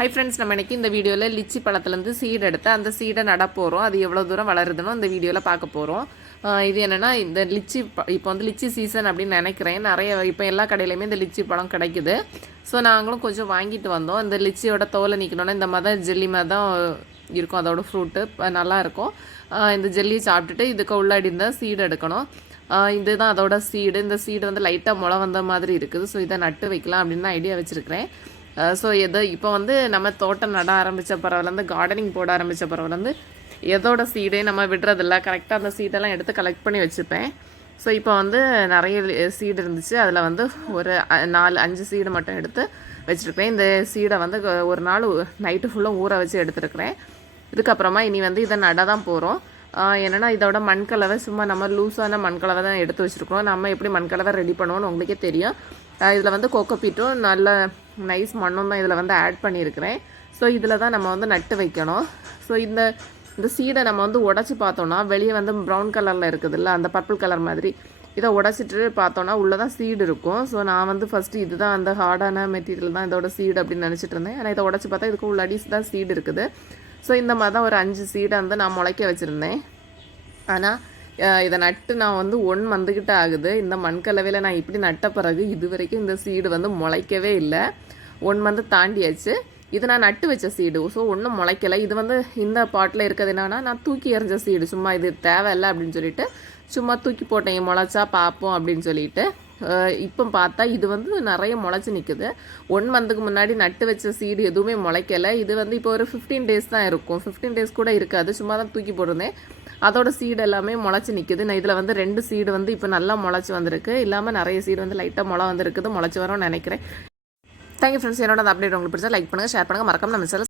Hi friends, நம்ம இன்றைக்கி இந்த வீடியோவில் லிச்சி பழத்துலேருந்து சீடு எடுத்து அந்த சீடை நட போகிறோம். அது எவ்வளோ தூரம் வளருதுன்னு இந்த வீடியோவில் பார்க்க போகிறோம். இது என்னென்னா, இந்த லிச்சி இப்போ வந்து லிச்சி சீசன் அப்படின்னு நினைக்கிறேன். நிறைய இப்போ எல்லா கடையிலையுமே இந்த லிச்சி பழம் கிடைக்குது. ஸோ நாங்களும் கொஞ்சம் வாங்கிட்டு வந்தோம். இந்த லிச்சியோட தோலை நீக்கணுன்னா இந்த மாதிரி தான் ஜெல்லி மாதிரி தான் இருக்கும். அதோட ஃப்ரூட்டு நல்லாயிருக்கும். இந்த ஜெல்லியை சாப்பிட்டுட்டு இதுக்கு உள்ளாடி இருந்தால் சீடு எடுக்கணும். இதுதான் அதோட சீடு. இந்த சீடு வந்து லைட்டாக முளை வந்த மாதிரி இருக்குது. ஸோ இதை நட்டு வைக்கலாம் அப்படின்னு ஐடியா வச்சுருக்கிறேன். ஸோ இப்போ வந்து நம்ம தோட்டம் நட ஆரம்பித்த பிறகுலேருந்து கார்டனிங் போட ஆரம்பித்த பிறகுலேருந்து எதோட சீடே நம்ம விடுறதில்ல. கரெக்டாக அந்த சீடெல்லாம் எடுத்து கலெக்ட் பண்ணி வச்சுப்பேன். ஸோ இப்போ வந்து நிறைய சீடு இருந்துச்சு. அதில் வந்து ஒரு 4-5 சீடு மட்டும் எடுத்து வச்சுருப்பேன். இந்த சீடை வந்து ஒரு நாள் நைட்டு ஃபுல்லாக ஊற வச்சு எடுத்துருக்கிறேன். இதுக்கப்புறமா இனி வந்து இதை நட தான் போகிறோம். என்னென்னா, இதோட மண்கலவை சும்மா நம்ம லூஸான மண்கலவை தான் எடுத்து வச்சுருக்கோம். நம்ம எப்படி மண்கலவை ரெடி பண்ணுவோன்னு உங்களுக்கே தெரியும். இதில் வந்து கோகோபீட்டும் நல்ல நைஸ் மண்ணும் தான் இதில் வந்து ஆட் பண்ணியிருக்கிறேன். ஸோ இதில் தான் நம்ம வந்து நட்டு வைக்கணும். ஸோ இந்த சீடை நம்ம வந்து உடச்சி பார்த்தோன்னா வெளியே வந்து ப்ரௌன் கலரில் இருக்குதுல்ல, அந்த பர்பிள் கலர் மாதிரி. இதை உடச்சிட்டு பார்த்தோன்னா உள்ளே தான் சீடு இருக்கும். ஸோ நான் வந்து ஃபஸ்ட்டு இதுதான் அந்த ஹார்டான மெட்டீரியல் தான் இதோட சீடு அப்படின்னு நினச்சிட்டு இருந்தேன். ஆனால் இதை உடச்சி பார்த்தா இதுக்கு உள்ளடி தான் சீடு இருக்குது. ஸோ இந்த மாதிரி தான் ஒரு 5 சீடை வந்து நான் முளைக்க வச்சுருந்தேன். ஆனால் இதை நட்டு நான் வந்து 1 மந்த்துக்கிட்ட ஆகுது. இந்த மண்கலவையில் நான் இப்படி நட்ட பிறகு இது வரைக்கும் இந்த சீடு வந்து முளைக்கவே இல்லை. 1 மந்த்து தாண்டியாச்சு. இது நான் நட்டு வச்ச சீடு. ஸோ ஒன்றும் முளைக்கலை. இது வந்து இந்த பாட்டில் இருக்கிறது என்னன்னா, நான் தூக்கி எறிஞ்ச சீடு. சும்மா இது தேவையில்லை அப்படின்னு சொல்லிட்டு சும்மா தூக்கி போட்டேன். முளைச்சா பார்ப்போம் அப்படின்னு சொல்லிட்டு. இப்போ பார்த்தா இது வந்து நிறைய முளைச்சி நிற்குது. 1 மந்த்துக்கு முன்னாடி நட்டு வச்ச சீடு எதுவுமே முளைக்கலை. இது வந்து இப்போ ஒரு 15 டேஸ் தான் இருக்கும். 15 டேஸ் கூட இருக்காது. சும்மா தான் தூக்கி போட்டிருந்தேன். அதோட சீடு எல்லாமே முளைச்சி நிற்குது. நான் இதில் வந்து 2 சீடு வந்து இப்போ நல்லா முளைச்சி வந்திருக்கு. இல்லாமல் நிறைய சீடு வந்து லைட்டாக முளை வந்துருக்குது. முளைச்சி வரும்னு நினைக்கிறேன். Thank you friends. என்னோட அந்த அப்டேட் உங்களுக்கு பிடிச்சா லைக் பண்ணுங்கள், ஷேர் பண்ணுங்கள், மறக்காம நம்ம சேனல்